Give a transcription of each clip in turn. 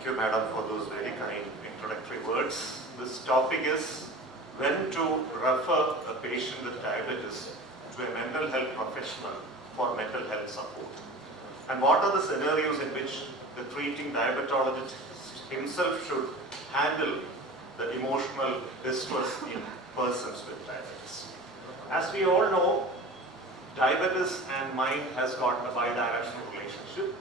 Thank you, madam, for those very kind introductory words. This topic is when to refer a patient with diabetes to a mental health professional for mental health support. And what are the scenarios in which the treating diabetologist himself should handle the emotional distress in persons with diabetes. As we all know, diabetes and mind has got a bidirectional relationship.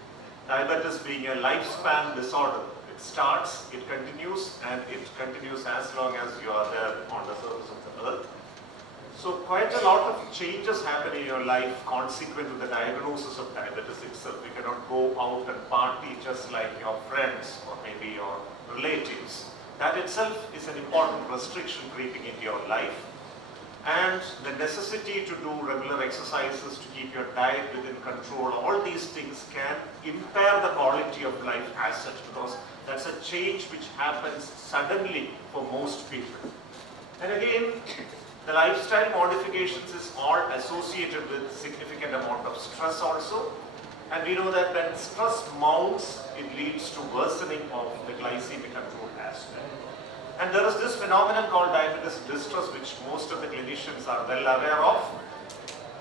Diabetes being a lifespan disorder, it starts, it continues, and it continues as long as you are there on the surface of the earth. So quite a lot of changes happen in your life consequent to the diagnosis of diabetes itself. You cannot go out and party just like your friends or maybe your relatives. That itself is an important restriction creeping into your life. And the necessity to do regular exercises to keep your diet within control, all these things can impair the quality of life as such, because that's a change which happens suddenly for most people. And again, the lifestyle modifications is all associated with significant amount of stress also. And we know that when stress mounts, it leads to worsening of the glycemic control as well. And there is this phenomenon called diabetes distress, which most of the clinicians are well aware of.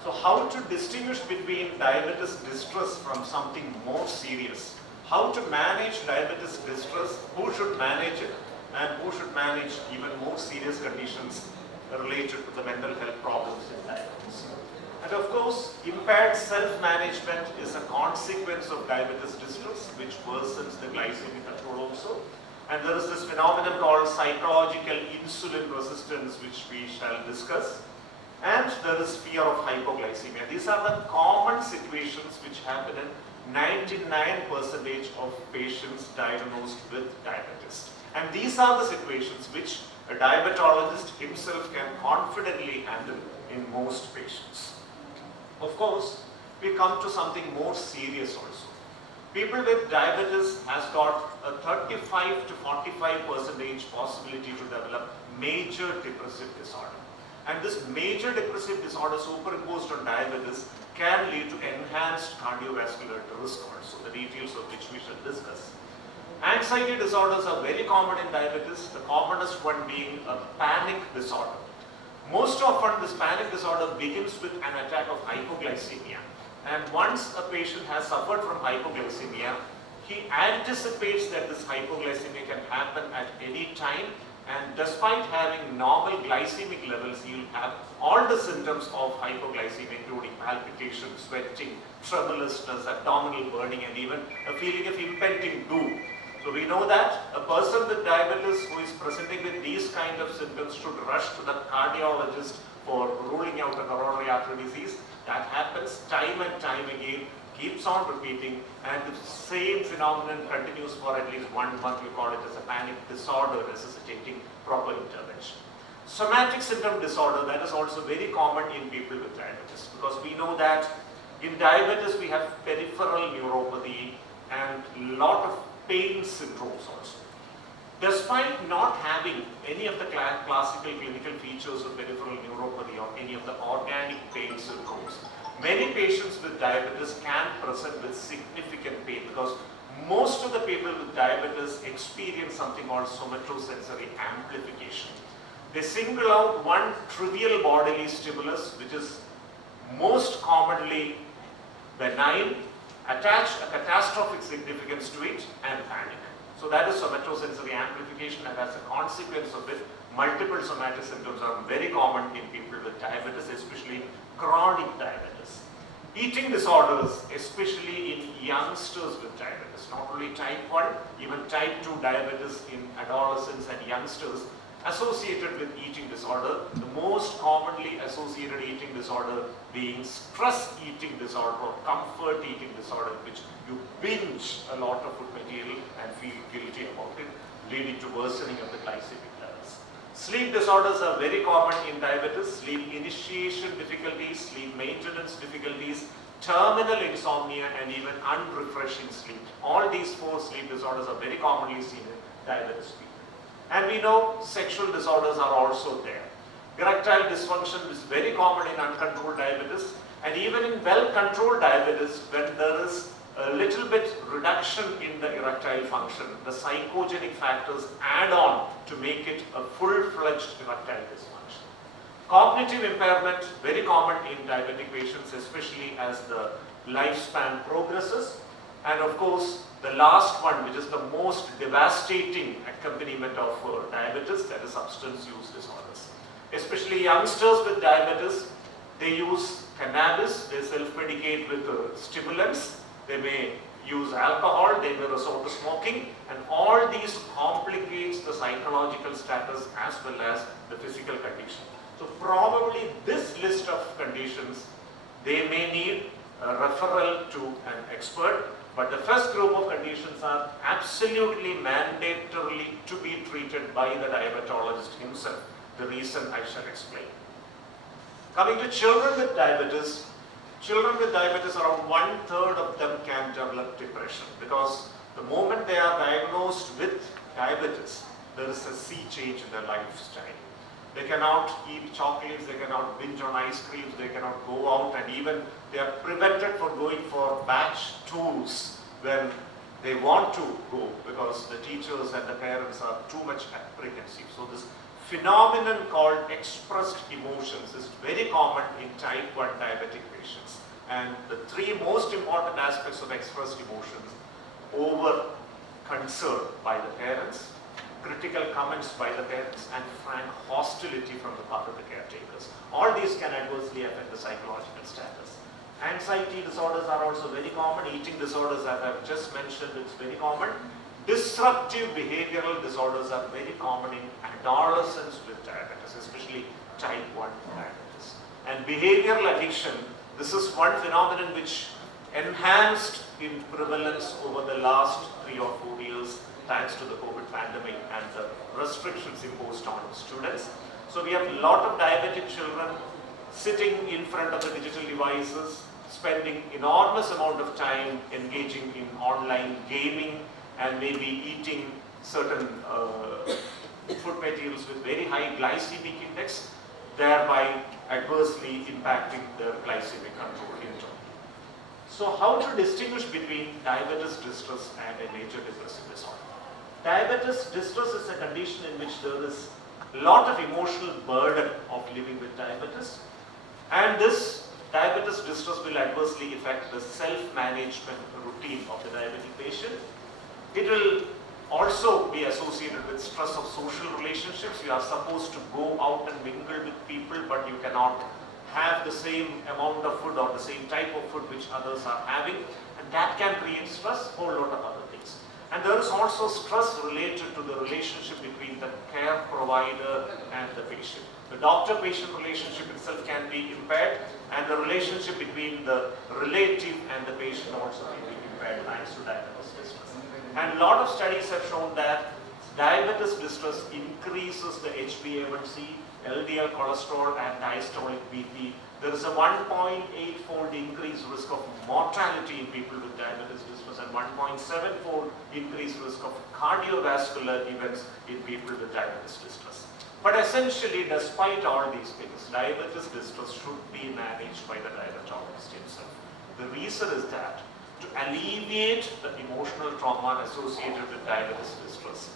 So how to distinguish between diabetes distress from something more serious? How to manage diabetes distress? Who should manage it? And who should manage even more serious conditions related to the mental health problems in diabetes? And of course, impaired self-management is a consequence of diabetes distress, which worsens the glycemic control also. And there is this phenomenon called psychological insulin resistance, which we shall discuss. And there is fear of hypoglycemia. These are the common situations which happen in 99% of patients diagnosed with diabetes. And these are the situations which a diabetologist himself can confidently handle in most patients. Of course, we come to something more serious also. People with diabetes has got a 35 to 45% possibility to develop major depressive disorder. And this major depressive disorder superimposed on diabetes can lead to enhanced cardiovascular risk also, the details of which we shall discuss. Anxiety disorders are very common in diabetes, the commonest one being a panic disorder. Most often this panic disorder begins with an attack of hypoglycemia. And once a patient has suffered from hypoglycemia, he anticipates that this hypoglycemia can happen at any time, and despite having normal glycemic levels, he will have all the symptoms of hypoglycemia, including palpitation, sweating, tremulousness, abdominal burning, and even a feeling of impending doom. So we know that a person with diabetes who is presenting with these kind of symptoms should rush to the cardiologist for ruling out a coronary artery disease. That happens time and time again, keeps on repeating, and the same phenomenon continues for at least 1 month. We call it as a panic disorder necessitating proper intervention. Somatic symptom disorder, that is also very common in people with diabetes, because we know that in diabetes we have peripheral neuropathy and a lot of pain syndromes also. Despite not having any of the classical clinical features of peripheral neuropathy or any of the organic pain syndromes, many patients with diabetes can present with significant pain, because most of the people with diabetes experience something called somatosensory amplification. They single out one trivial bodily stimulus, which is most commonly benign, attach a catastrophic significance to it, and panic. So that is somatosensory amplification, and as a consequence of it, multiple somatic symptoms are very common in people with diabetes, especially chronic diabetes. Eating disorders, especially in youngsters with diabetes, not only type 1, even type 2 diabetes in adolescents and youngsters associated with eating disorder. The most commonly associated eating disorder being stress eating disorder or comfort eating disorder, in which you binge a lot of food material and feel guilty about it, leading to worsening of the glycemic levels. Sleep disorders are very common in diabetes. Sleep initiation difficulties, sleep maintenance difficulties, terminal insomnia, and even unrefreshing sleep. All these 4 sleep disorders are very commonly seen in diabetes people. And we know sexual disorders are also there. Erectile dysfunction is very common in uncontrolled diabetes, and even in well-controlled diabetes, when there is a little bit reduction in the erectile function, the psychogenic factors add on to make it a full-fledged erectile dysfunction. Cognitive impairment, very common in diabetic patients, especially as the lifespan progresses. And of course, the last one, which is the most devastating accompaniment of diabetes, that is substance use disorders. Especially youngsters with diabetes, they use cannabis, they self-medicate with stimulants, they may use alcohol, they may resort to smoking, and all these complicates the psychological status as well as the physical condition. So probably this list of conditions, they may need a referral to an expert, but the first group of conditions are absolutely mandatorily to be treated by the diabetologist himself. The reason I shall explain. Coming to children with diabetes, around 1/3 of them can develop depression, because the moment they are diagnosed with diabetes, there is a sea change in their lifestyle. They cannot eat chocolates, they cannot binge on ice creams, they cannot go out, and even they are prevented from going for batch tours when they want to go, because the teachers and the parents are too much apprehensive. So this phenomenon called expressed emotions is very common in type 1 diabetic patients. And the three most important aspects of expressed emotions: over concern by the parents, critical comments by the parents, and frank hostility from the part of the caretakers. All these can adversely affect the psychological status. Anxiety disorders are also very common. Eating disorders, as I've just mentioned, it's very common. Disruptive behavioral disorders are very common in adolescents with diabetes, especially type 1 diabetes. And behavioral addiction, this is one phenomenon which enhanced in prevalence over the last 3 or 4 years thanks to the COVID pandemic and the restrictions imposed on students. So we have a lot of diabetic children sitting in front of the digital devices, spending enormous amount of time engaging in online gaming and maybe eating certain food materials with very high glycemic index, thereby adversely impacting their glycemic control in turn. So how to distinguish between diabetes distress and a major depressive disorder? Diabetes distress is a condition in which there is a lot of emotional burden of living with diabetes, and this diabetes distress will adversely affect the self-management routine of the diabetic patient. It will also be associated with stress of social relationships. You are supposed to go out and mingle with people, but you cannot have the same amount of food or the same type of food which others are having, and that can create stress, whole lot of other things. And there is also stress related to the relationship between the care provider and the patient. The doctor-patient relationship itself can be impaired, and the relationship between the relative and the patient also can be impaired thanks to diabetes distress. And a lot of studies have shown that diabetes distress increases the HbA1c, LDL cholesterol, and diastolic BP. There is a 1.8-fold increased risk of mortality in people with diabetes distress and 1.7-fold increased risk of cardiovascular events in people with diabetes distress. But essentially, despite all these things, diabetes distress should be managed by the diabetologist himself. The reason is that to alleviate the emotional trauma associated with diabetes distress,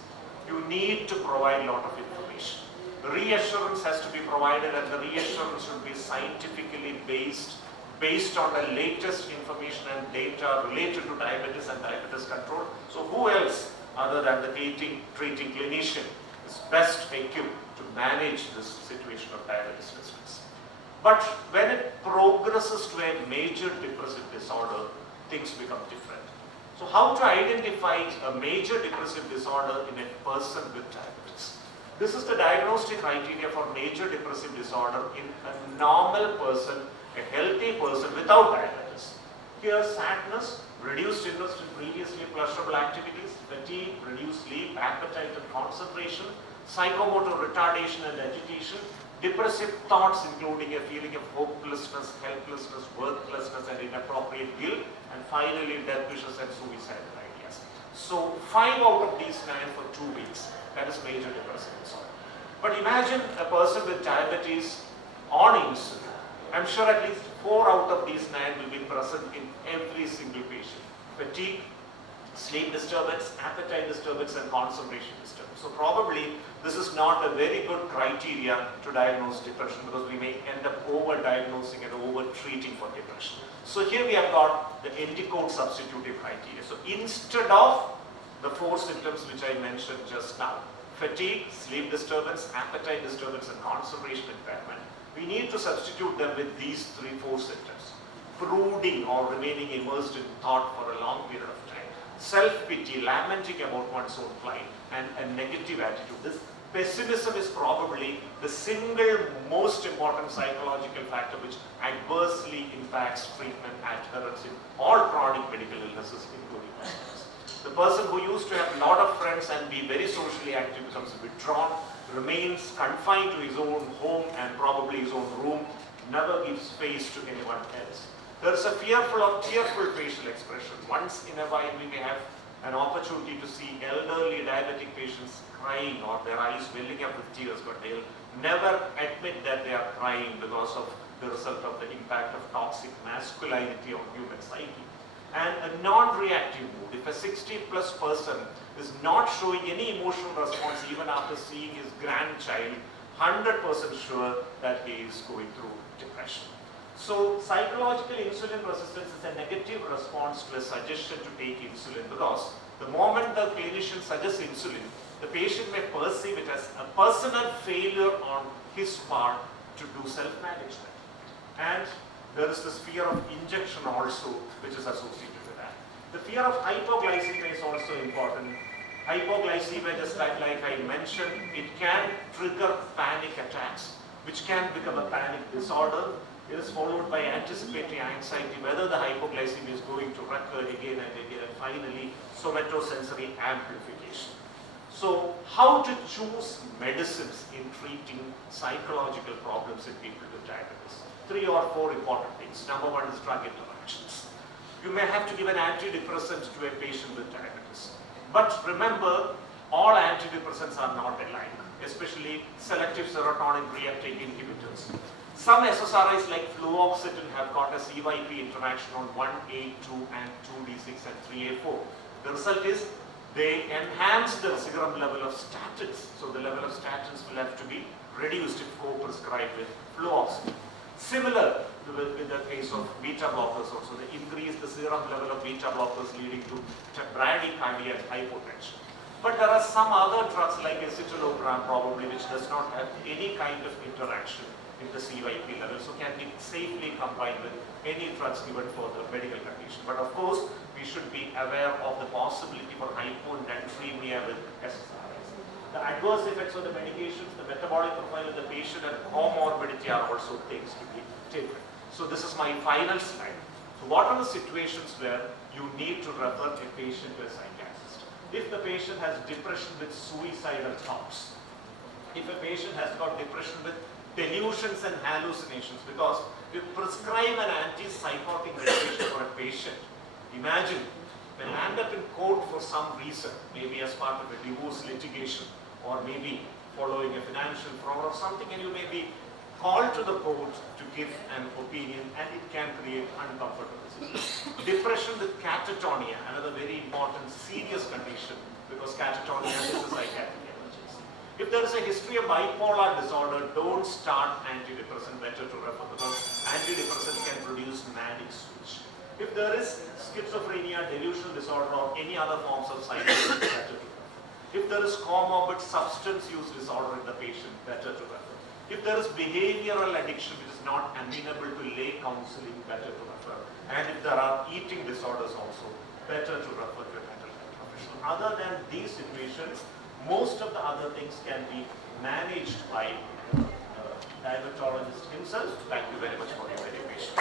you need to provide a lot of information. Reassurance has to be provided, and the reassurance should be scientifically based on the latest information and data related to diabetes and diabetes control. So who else other than the treating clinician is best equipped to manage this situation of diabetes distress? But when it progresses to a major depressive disorder, things become different. So how to identify a major depressive disorder in a person with diabetes? This is the diagnostic criteria for major depressive disorder in a normal person, a healthy person without diabetes. Here, sadness, reduced interest in previously pleasurable activities, fatigue, reduced sleep, appetite and concentration, psychomotor retardation and agitation, depressive thoughts including a feeling of hopelessness, helplessness, worthlessness and inappropriate guilt, and finally death wishes and suicidal ideas. So 5 out of these 9 for 2 weeks. That is major depressive disorder. But imagine a person with diabetes on insulin. I'm sure at least 4 out of these 9 will be present in every single patient. Fatigue, sleep disturbance, appetite disturbance, and concentration disturbance. So probably this is not a very good criteria to diagnose depression, because we may end up over-diagnosing and over-treating for depression. So here we have got the Endicott substitutive criteria. So instead of the 4 symptoms which I mentioned just now, fatigue, sleep disturbance, appetite disturbance, and concentration impairment, we need to substitute them with these 4 symptoms. Brooding or remaining immersed in thought for a long period of time, self-pity, lamenting about one's own plight, and a negative attitude. This pessimism is probably the single most important psychological factor which adversely impacts treatment adherence in all chronic medical illnesses, including Alzheimer's. The person who used to have a lot of friends and be very socially active becomes withdrawn, remains confined to his own home and probably his own room, never gives space to anyone else. There is a fearful or tearful facial expression. Once in a while we may have an opportunity to see elderly diabetic patients crying or their eyes welling up with tears, but they'll never admit that they are crying because of the result of the impact of toxic masculinity on human psyche. And a non-reactive mood. If a 60+ person is not showing any emotional response even after seeing his grandchild, 100% sure that he is going through depression. So psychological insulin resistance is a negative response to a suggestion to take insulin, because the moment the clinician suggests insulin, the patient may perceive it as a personal failure on his part to do self-management. And there is this fear of injection also, which is associated with that. The fear of hypoglycemia is also important. Hypoglycemia, just like I mentioned, it can trigger panic attacks, which can become a panic disorder. It is followed by anticipatory anxiety, whether the hypoglycemia is going to recur again and again, and finally somatosensory amplification. So how to choose medicines in treating psychological problems in people with diabetes? 3 or 4 important things. Number 1 is drug interactions. You may have to give an antidepressant to a patient with diabetes. But remember, all antidepressants are not alike, especially selective serotonin reuptake inhibitors. Some SSRIs like fluoxetine have got a CYP interaction on 1A2 and 2D6 and 3A4. The result is they enhance the serum level of statins. So the level of statins will have to be reduced if co-prescribed with fluoxetine. Similar with the case of beta blockers also, they increase the serum level of beta blockers leading to bradycardia and hypotension. But there are some other drugs like escitalopram probably which does not have any kind of interaction in the CYP level, so can be safely combined with any drugs given for the medical condition. But of course, we should be aware of the possibility for hyponatremia with SSRIs. The adverse effects of the medications, the metabolic profile of the patient, and comorbidity are also things to be taken. So this is my final slide. So what are the situations where you need to refer a patient to a psychiatrist? If the patient has depression with suicidal thoughts, if a patient has got depression with delusions and hallucinations, because you prescribe an antipsychotic medication for a patient, imagine they land up in court for some reason, maybe as part of a divorce litigation, or maybe following a financial fraud or something, and you may be called to the court to give an opinion, and it can create uncomfortable situations. Depression with catatonia, another very important serious condition, because catatonia is a psychiatric emergency. If there is a history of bipolar disorder, don't start antidepressant, better to refer, because antidepressants can produce manic switch. If there is schizophrenia, delusional disorder, or any other forms of psychosis, better to refer. If there is comorbid substance use disorder in the patient, better to refer. If there is behavioral addiction which is not amenable to lay counseling, better to refer. And if there are eating disorders also, better to refer to a mental health professional. Other than these situations, most of the other things can be managed by the diabetologist himself. Thank you very much for your very patience.